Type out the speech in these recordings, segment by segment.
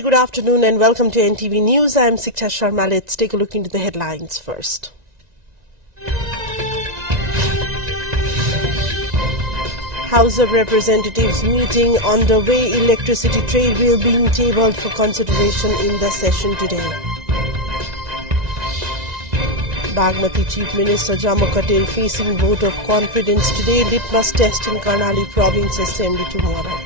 very good afternoon and welcome to NTV News. I am Siksha Sharma. Let's take a look into the headlines first. House of Representatives meeting underway. Electricity trade bill being tabled for consideration in the session today. Bagmati Chief Minister Jammu Patel facing vote of confidence today. Litmus test in Karnali Province Assembly tomorrow.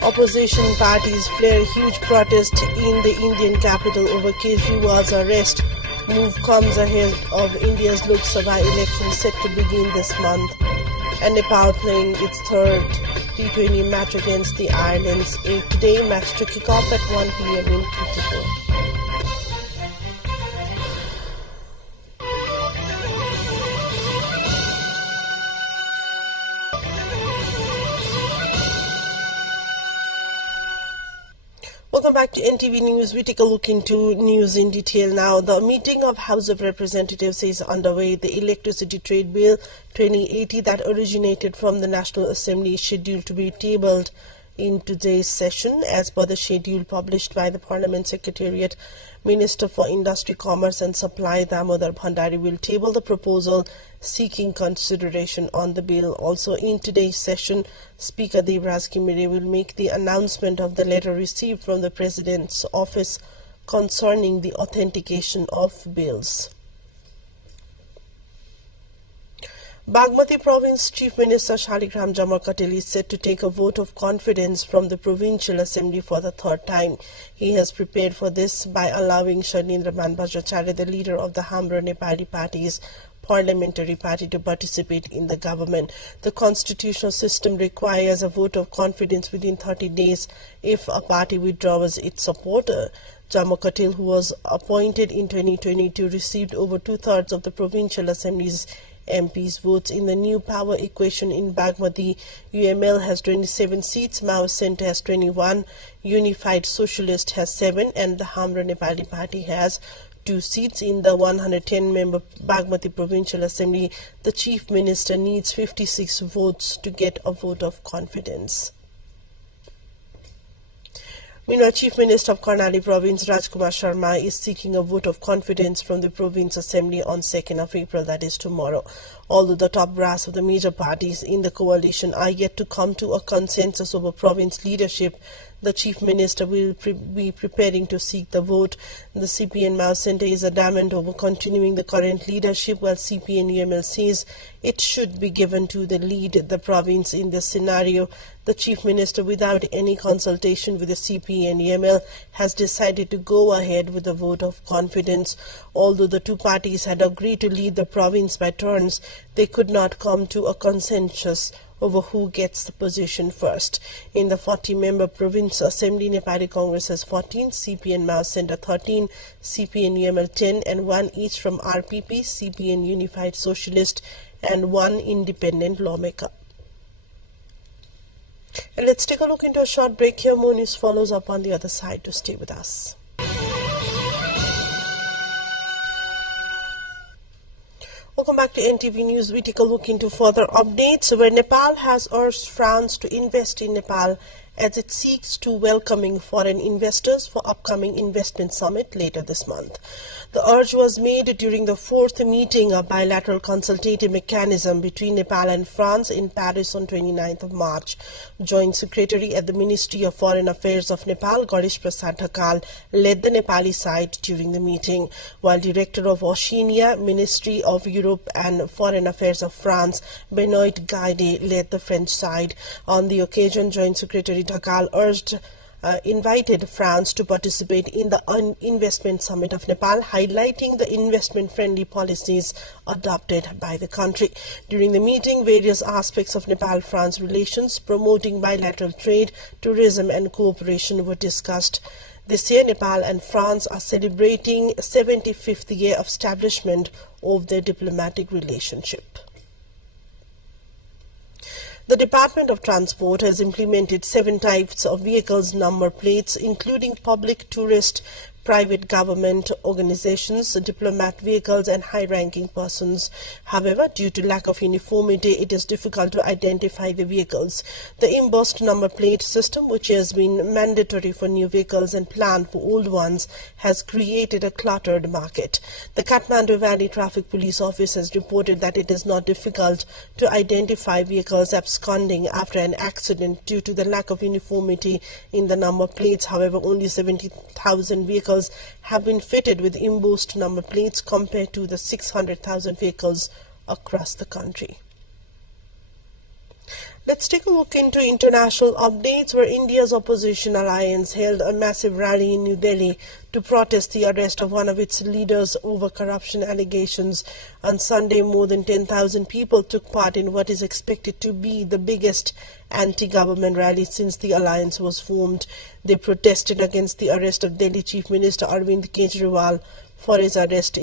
Opposition parties flare huge protest in the Indian capital over Kejriwal's arrest. Move comes ahead of India's Lok Sabha election set to begin this month. And Nepal playing its third T20 match against the Islands. Today, match to kick off at 1 p.m. in Kitiko. Welcome back to NTV News. We take a look into news in detail now. The meeting of House of Representatives is underway. The Electricity Trade Bill 2080 that originated from the National Assembly is scheduled to be tabled in today's session. As per the schedule published by the Parliament Secretariat, Minister for Industry, Commerce and Supply Damodar Bhandari will table the proposal seeking consideration on the bill. Also in today's session, Speaker Devraj Kimire will make the announcement of the letter received from the President's office concerning the authentication of bills. Bagmati Province Chief Minister Shaligram Jamar Patel is set to take a vote of confidence from the Provincial Assembly for the third time. He has prepared for this by allowing Sharnindraman Bajracharya, the leader of the Hamro Nepali Party's parliamentary party, to participate in the government. The constitutional system requires a vote of confidence within 30 days if a party withdraws its support. Jamar Patel, who was appointed in 2022, received over two-thirds of the Provincial Assembly's MPs' votes. In the new power equation in Bagmati, UML has 27 seats, Maoist Centre has 21, Unified Socialist has 7, and the Hamro Nepali Party has 2 seats. In the 110-member Bagmati Provincial Assembly, the Chief Minister needs 56 votes to get a vote of confidence. Meanwhile, Chief Minister of Karnali Province Rajkumar Sharma is seeking a vote of confidence from the Province Assembly on 2nd of April, that is tomorrow. Although the top brass of the major parties in the coalition are yet to come to a consensus over province leadership, the Chief Minister will be preparing to seek the vote. The CP and Maoist Centre is adamant over continuing the current leadership, while CP and UML says it should be given to the lead the province in this scenario. The Chief Minister, without any consultation with the CP and UML, has decided to go ahead with a vote of confidence. Although the two parties had agreed to lead the province by turns, they could not come to a consensus over who gets the position first. In the 40-member Province Assembly, Nepali Congress has 14, CP and Maoist Centre 13, CP and UML 10, and 1 each from RPP, CP and Unified Socialist, and 1 independent lawmaker. And let's take a look into a short break here. More news follows up on the other side. To stay with us. Welcome back to NTV News. We take a look into further updates where Nepal has urged France to invest in Nepal as it seeks to welcoming foreign investors for upcoming investment summit later this month. The urge was made during the 4th meeting of bilateral consultative mechanism between Nepal and France in Paris on 29th of March. Joint Secretary at the Ministry of Foreign Affairs of Nepal, Garish Prasad Dhakal, led the Nepali side during the meeting, while Director of Oceania, Ministry of Europe and Foreign Affairs of France, Benoit Gaide, led the French side. On the occasion, Joint Secretary Dhakal invited France to participate in the investment summit of Nepal, highlighting the investment-friendly policies adopted by the country. During the meeting, various aspects of Nepal-France relations, promoting bilateral trade, tourism and cooperation were discussed. This year, Nepal and France are celebrating 75th year of establishment of their diplomatic relationship. The Department of Transport has implemented 7 types of vehicles number plates, including public, tourist, private government organizations, diplomat vehicles and high-ranking persons. However, due to lack of uniformity, it is difficult to identify the vehicles. The embossed number plate system, which has been mandatory for new vehicles and planned for old ones, has created a cluttered market. The Kathmandu Valley Traffic Police Office has reported that it is not difficult to identify vehicles absconding after an accident due to the lack of uniformity in the number plates. However, only 70,000 vehicles have been fitted with embossed number plates compared to the 600,000 vehicles across the country. Let's take a look into international updates, where India's opposition alliance held a massive rally in New Delhi to protest the arrest of one of its leaders over corruption allegations. On Sunday, more than 10,000 people took part in what is expected to be the biggest anti-government rally since the alliance was formed. They protested against the arrest of Delhi Chief Minister Arvind Kejriwal for his alleged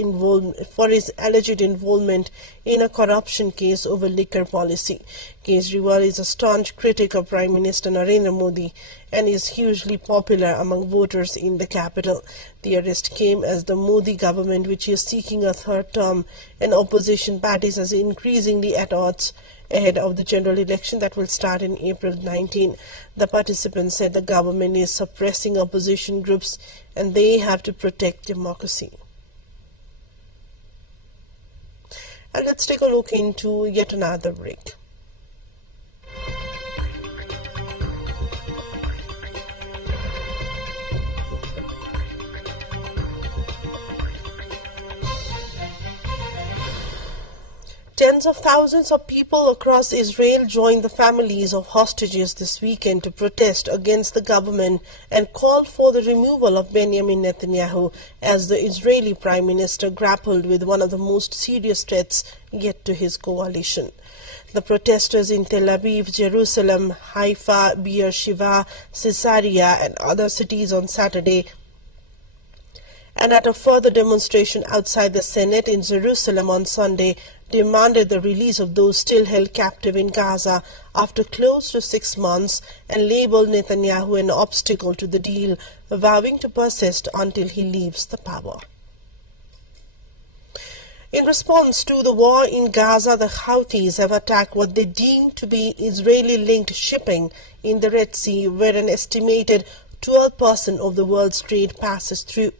involvement in a corruption case over liquor policy. Kejriwal is a staunch critic of Prime Minister Narendra Modi and is hugely popular among voters in the capital. The arrest came as the Modi government, which is seeking a third term, and opposition parties are increasingly at odds ahead of the general election that will start in April 19. The participants said the government is suppressing opposition groups and they have to protect democracy. And let's take a look into yet another break. Tens of thousands of people across Israel joined the families of hostages this weekend to protest against the government and call for the removal of Benjamin Netanyahu as the Israeli Prime Minister grappled with one of the most serious threats yet to his coalition. The protesters in Tel Aviv, Jerusalem, Haifa, Beersheba, Caesarea and other cities on Saturday, and at a further demonstration outside the Senate in Jerusalem on Sunday, demanded the release of those still held captive in Gaza after close to 6 months and labeled Netanyahu an obstacle to the deal, vowing to persist until he leaves the power. In response to the war in Gaza, the Houthis have attacked what they deem to be Israeli-linked shipping in the Red Sea, where an estimated 12% of the world's trade passes through.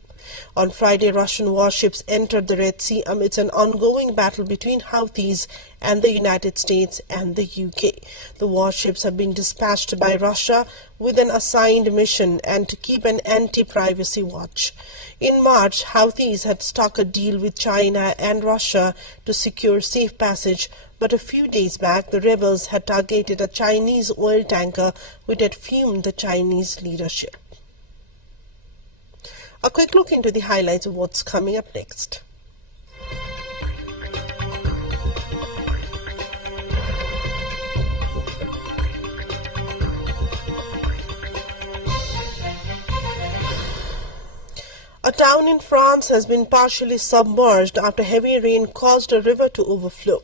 On Friday, Russian warships entered the Red Sea amidst an ongoing battle between Houthis and the United States and the UK. The warships have been dispatched by Russia with an assigned mission and to keep an anti-privacy watch. In March, Houthis had struck a deal with China and Russia to secure safe passage, but a few days back, the rebels had targeted a Chinese oil tanker which had fumed the Chinese leadership. A quick look into the highlights of what's coming up next. A town in France has been partially submerged after heavy rain caused a river to overflow.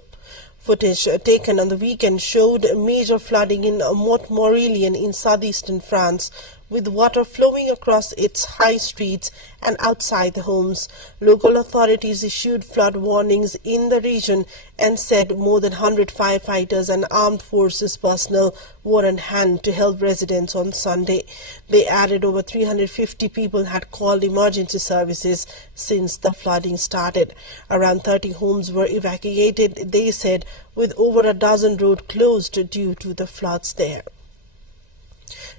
Footage taken on the weekend showed major flooding in Montmorillon in southeastern France, with water flowing across its high streets and outside the homes. Local authorities issued flood warnings in the region and said more than 100 firefighters and armed forces personnel were on hand to help residents on Sunday. They added over 350 people had called emergency services since the flooding started. Around 30 homes were evacuated, they said, with over a dozen roads closed due to the floods there.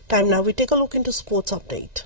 Time now we take a look into sports update.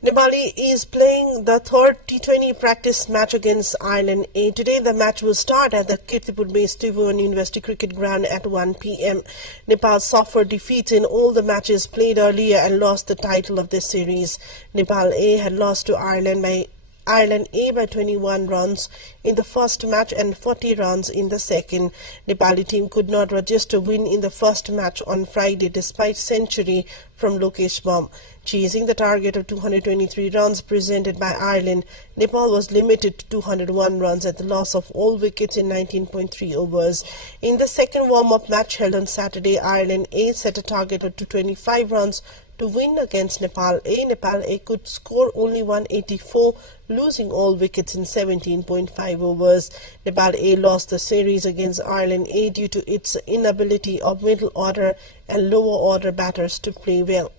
Nepal is playing the third T20 practice match against Ireland A today. The match will start at the Kirtipur-based Trivandrum University Cricket Ground at 1 p.m. Nepal suffered defeats in all the matches played earlier and lost the title of this series. Nepal A had lost to Ireland by Ireland A by 21 runs in the first match and 40 runs in the second. Nepali team could not register win in the first match on Friday despite century from Lokesh Bam. Chasing the target of 223 runs presented by Ireland, Nepal was limited to 201 runs at the loss of all wickets in 19.3 overs. In the second warm-up match held on Saturday, Ireland A set a target of 225 runs to win against Nepal A. Nepal A could score only 184, losing all wickets in 17.5 overs. Nepal A lost the series against Ireland A due to its inability of middle order and lower order batters to play well.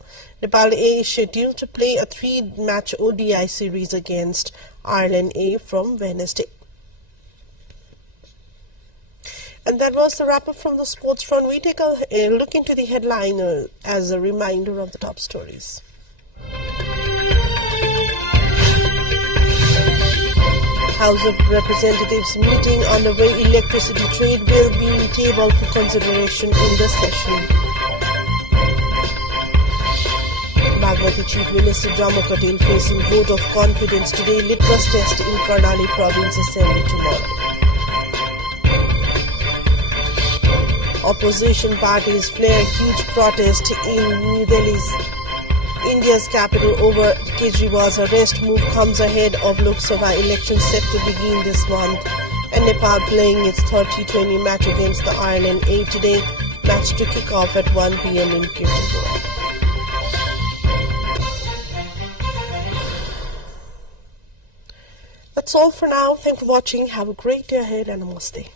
Nepal A is scheduled to play a 3-match ODI series against Ireland A from Wednesday. And that was the wrap-up from the sports front. We take a look into the headline as a reminder of the top stories. House of Representatives meeting on the way electricity trade will be tabled for consideration in the session. Bagmati Chief Minister Jama Patel facing vote of confidence today. Litmus test in Karnali Province Assembly tomorrow. Opposition parties flare huge protest in New Delhi's India's capital over Kejriwal's arrest. Move comes ahead of Lok Sabha elections set to begin this month. And Nepal playing its third T20 match against the Ireland A today. Match to kick off at 1 p.m. in Kirtipur. That's all for now. Thanks for watching. Have a great day ahead and namaste.